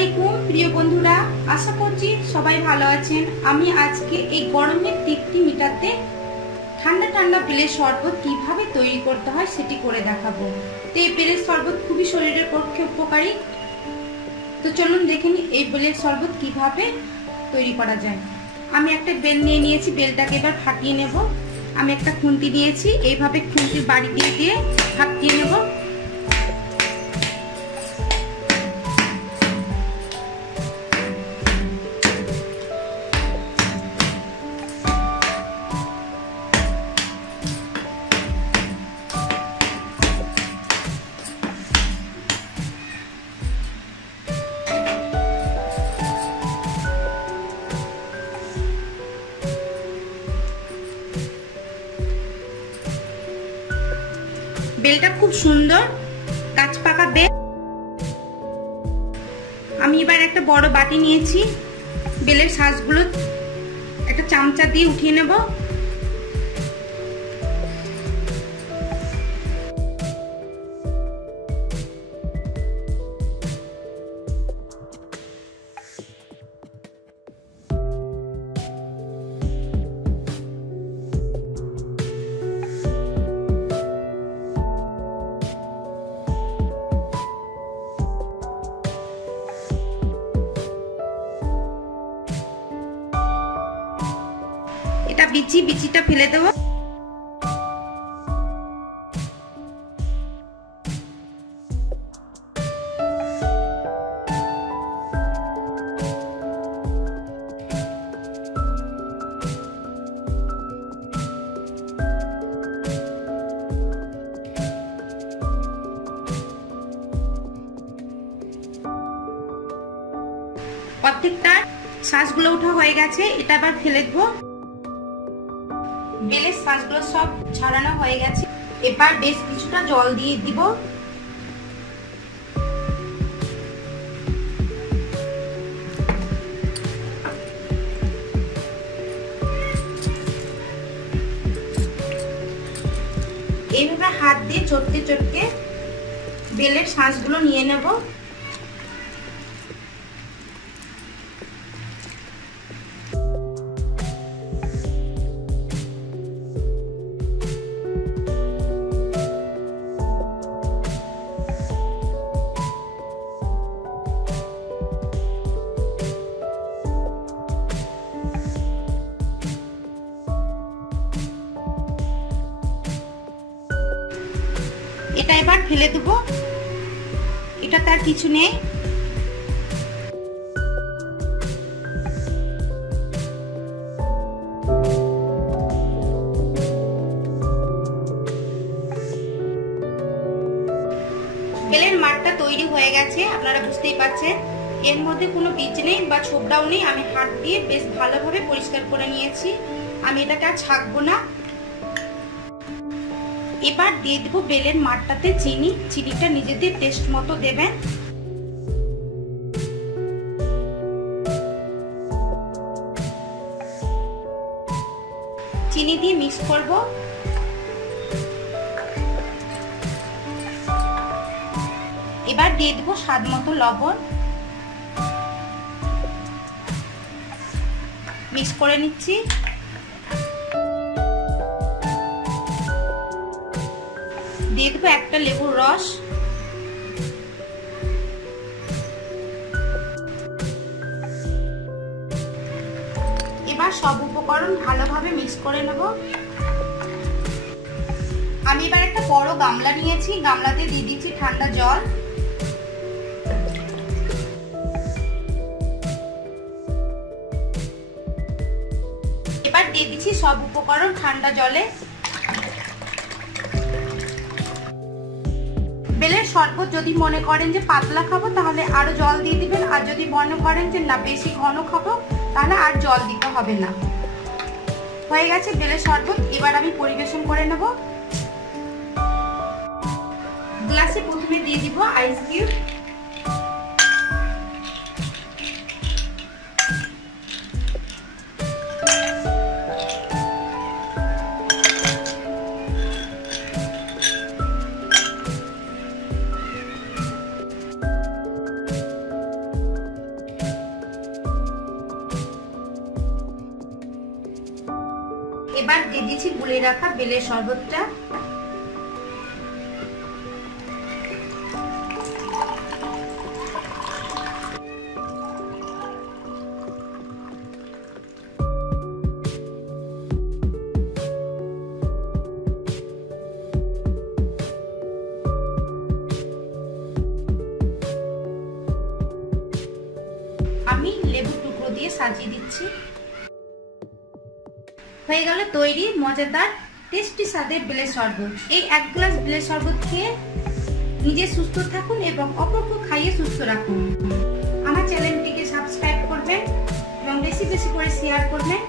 আলাইকুম প্রিয় বন্ধুরা, আশা করছি সবাই ভালো আছেন। আমি আজকে এই গরমের তৃপ্তি মেটাতে ঠান্ডা ঠান্ডা বেলের শরবত কিভাবে তৈরি করতে হয় সেটি করে দেখাবো। তো এই বেলের শরবত খুবই শরীরের পক্ষে উপকারী। তো চলুন দেখে নিই এই বেলের শরবত কিভাবে তৈরি করা যায়। আমি একটা বেল নিয়ে নিয়েছি, বেলটাকে এবার ফাটিয়ে নেব। আমি একটা খুন্তি নিয়েছি, এইভাবে খুন্তির বাড়ি দিয়ে দিয়ে ফাটিয়ে নেব। বেলটা খুব সুন্দর কাঁচ পাকা বেল। আমি এবার একটা বড় বাটি নিয়েছি, বেলের শাঁসগুলো একটা চামচা দিয়ে উঠিয়ে নেব। এটা বিচিটা ফেলে দেব। প্রত্যেকটা শাঁসগুলো ওঠা হয়ে গেছে, এটা আবার ফেলে দেবো। বেলের শাঁসগুলো সব ছাড়ানো হয়ে গেছে, এবার বেশ কিছুটা জল দিয়ে দিব। এইভাবে হাত দিয়ে চটকে চটকে বেলের শাঁসগুলো নিয়ে নেব। এটা এবার ফেলে দেবো, এটা তার কিছু নেই। বেলের মাঠটা তৈরি হয়ে গেছে, আপনারা বুঝতেই পারছেন। এর মধ্যে কোনো বীজ নেই বা ছোবড়াও নেই। আমি হাত দিয়ে বেশ ভালোভাবে পরিষ্কার করে নিয়েছি। আমি এটাকে আর ছাঁকবো না। এবার দিয়ে দেবো বেলের মাঠটাতে চিনি। চিনিটা নিজেদের টেস্ট মতো দেবেন। চিনি দিয়ে মিক্স করব। এবার দিয়ে দেবো স্বাদ মতো লবণ। মিক্স করে নিচ্ছি। দিয়ে দেবো একটা লেবুর রস। এবার সব উপকরণ ভালোভাবে মিক্স করে নেব। আমি এবার একটা বড় গামলা নিয়েছি, গামলাতে দিয়ে দিচ্ছি ঠান্ডা জল। এবার দিয়ে দিচ্ছি সব উপকরণ ঠান্ডা জলে। বেলের শরবত যদি মনে করেন যে পাতলা খাবো তাহলে আরো জল দিয়ে দিবেন, আর যদি মনে করেন যে না বেশি ঘন খাবো তাহলে আর জল দিতে হবে না। হয়ে গেছে বেলের শরবত। এবার আমি পরিবেশন করে নেব। গ্লাসে প্রথমে দিয়ে দিব আইস কিউব। আর দিয়ে দিচ্ছি গুলে রাখা বেলের শরবতটা। আমি লেবুর টুকরো দিয়ে সাজিয়ে দিচ্ছি। হয়ে গেল তৈরি মজাদার টেস্টি স্বাদের বেলের শরবত। এই 1 গ্লাস বেলের শরবত খেয়ে নিজে সুস্থ থাকুন এবং অপরকে খাইয়ে সুস্থ রাখুন। আমার চ্যানেলটিকে সাবস্ক্রাইব করবেন এবং বেশি বেশি করে শেয়ার করবেন।